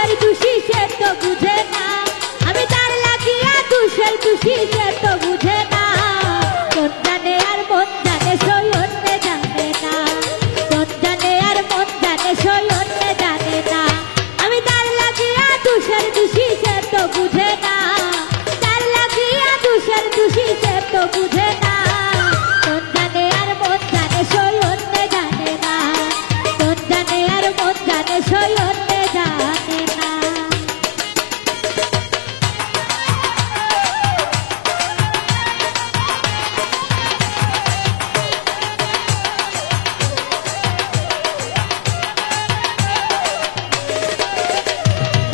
দুষের দুষি সে তো বুঝে না, আমি তার লাগিয়া দুষের দুষি সে তো বুঝে না। কোন জানে আর মন জানে সই অন্যে জানে না, কোন জানে আর মন জানে সই অন্যে জানে না। আমি তার লাগিয়া দুষের দুষি সে তো বুঝে না, তার লাগিয়া দুষের দুষি সে তো বুঝে না। কোন জানে আর মন জানে সই অন্যে জানে না, কোন জানে আর মন জানে সই অন্যে জানে না।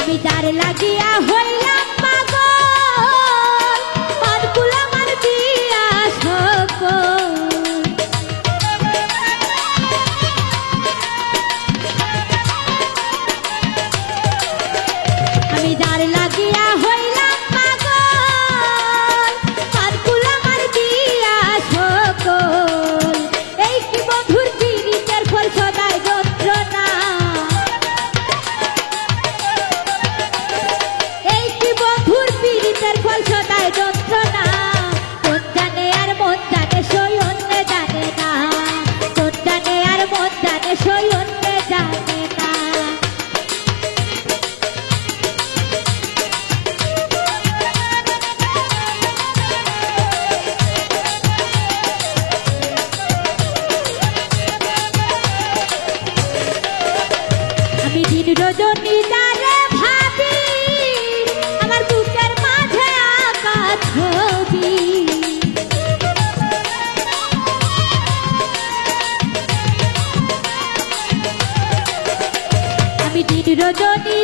আমি তার লাগিয়া হইলাম পাগল, মানকুল আমার দিয়া সকল। আমি তার লাগিয়া হইলাম পাগল, মানকুল আমার দিয়া সকল। এই কি বন্ধুর পীড়িতের ফল সদাই যন্ত্রণা, এই কি বন্ধুর পীড়িতের ফল সদাই যন্ত্রণা। কোন জানে আর মন জানে সই অন্যে জানে না, কোন জানে আর মন জানে সই অন্যে জানে না। আমি দিন রজনী তারে ভাবি, আমার বুকের মাঝে আঁকা ছবি। আমি দিন রজনী